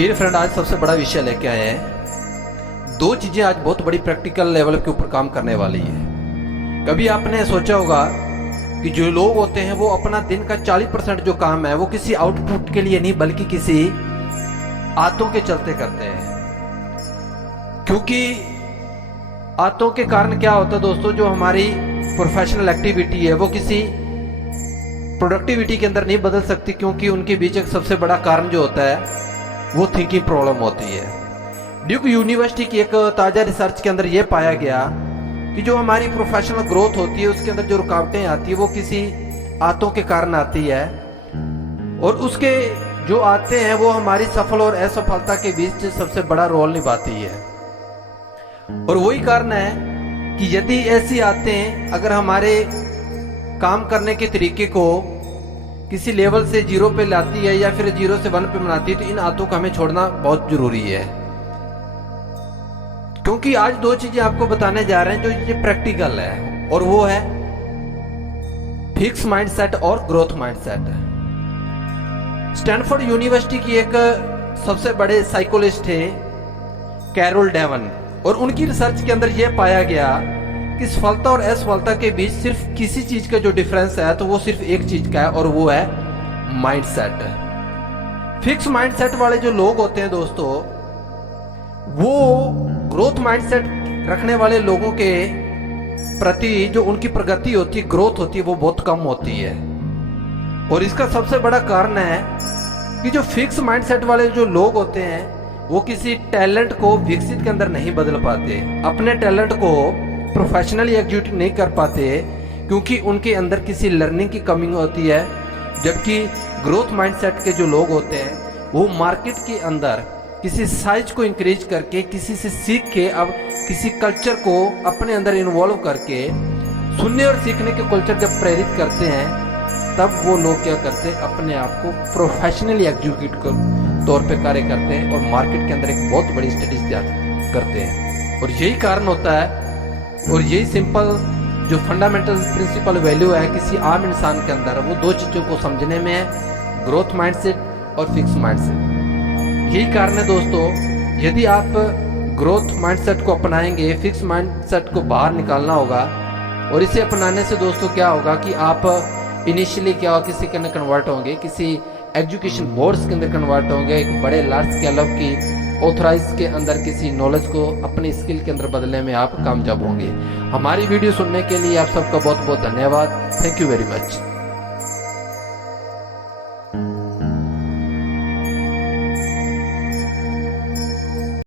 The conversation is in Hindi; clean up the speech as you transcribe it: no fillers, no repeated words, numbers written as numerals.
डियर फ्रेंड, आज सबसे बड़ा विषय लेके आए हैं। दो चीजें आज बहुत बड़ी प्रैक्टिकल लेवल के ऊपर काम करने वाली है। कभी आपने सोचा होगा कि जो लोग होते हैं वो अपना दिन का 40% जो काम है वो किसी आउटपुट के लिए नहीं बल्कि किसी आदतों के चलते करते हैं। क्योंकि आदतों के कारण क्या होता है दोस्तों, जो हमारी प्रोफेशनल एक्टिविटी है वो किसी प्रोडक्टिविटी के अंदर नहीं बदल सकती, क्योंकि उनके बीच एक सबसे बड़ा कारण जो होता है वो थिंकिंग प्रॉब्लम होती है। ड्यूक यूनिवर्सिटी की एक ताजा रिसर्च के अंदर यह पाया गया कि जो हमारी प्रोफेशनल ग्रोथ होती है उसके अंदर जो रुकावटें आती है वो किसी आदतों के कारण आती है, और उसके जो आदतें हैं वो हमारी सफल और असफलता के बीच सबसे बड़ा रोल निभाती है। और वही कारण है कि यदि ऐसी आदतें अगर हमारे काम करने के तरीके को किसी लेवल से 0 पे लाती है या फिर 0 से 1 पे बनाती है, तो इन आदतों को हमें छोड़ना बहुत जरूरी है। क्योंकि आज दो चीजें आपको बताने जा रहे हैं जो ये प्रैक्टिकल है, और वो है फिक्स माइंडसेट और ग्रोथ माइंडसेट। स्टैनफोर्ड यूनिवर्सिटी की एक सबसे बड़े साइकोलॉजिस्ट है कैरोल डेवन, और उनकी रिसर्च के अंदर यह पाया गया कि सफलता और असफलता के बीच सिर्फ किसी चीज का जो डिफरेंस है तो वो सिर्फ एक चीज का है, और वो है माइंडसेट। फिक्स माइंडसेट वाले जो लोग होते हैं दोस्तों, वो ग्रोथ माइंडसेट रखने वाले लोगों के प्रति जो उनकी प्रगति होती है, ग्रोथ होती है, वो बहुत कम होती है। और इसका सबसे बड़ा कारण है कि जो फिक्स माइंडसेट वाले जो लोग होते हैं वो किसी टैलेंट को विकसित के अंदर नहीं बदल पाते, अपने टैलेंट को प्रोफेशनली एग्जीक्यूट नहीं कर पाते, क्योंकि उनके अंदर किसी लर्निंग की कमी होती है। जबकि ग्रोथ माइंडसेट के जो लोग होते हैं वो मार्केट के अंदर किसी साइज को इंक्रीज करके, किसी से सीख के, अब किसी कल्चर को अपने अंदर इन्वॉल्व करके सुनने और सीखने के कल्चर जब प्रेरित करते हैं, तब वो लोग क्या करते हैं, अपने आप को प्रोफेशनली एग्जीक्यूट तौर पे कार्य करते हैं और मार्केट के अंदर एक बहुत बड़ी स्टडीज तैयार करते हैं। और यही कारण होता है, और यही सिंपल जो फंडामेंटल प्रिंसिपल वैल्यू है किसी आम इंसान के अंदर, वो दो चीजों को समझने में है, ग्रोथ माइंडसेट और फिक्स माइंडसेट। यही कारण है दोस्तों, यदि आप ग्रोथ माइंडसेट को अपनाएंगे, फिक्स माइंडसेट को बाहर निकालना होगा। और इसे अपनाने से दोस्तों क्या होगा कि आप इनिशियली क्या होगा, किसी के अंदर कन्वर्ट होंगे, किसी एजुकेशन बोर्ड्स के अंदर कन्वर्ट होंगे, एक बड़े लार्ज स्केल ऑफ की ऑथराइज के अंदर किसी नॉलेज को अपनी स्किल के अंदर बदलने में आप कामयाब होंगे। हमारी वीडियो सुनने के लिए आप सबका बहुत बहुत धन्यवाद। Thank you very much.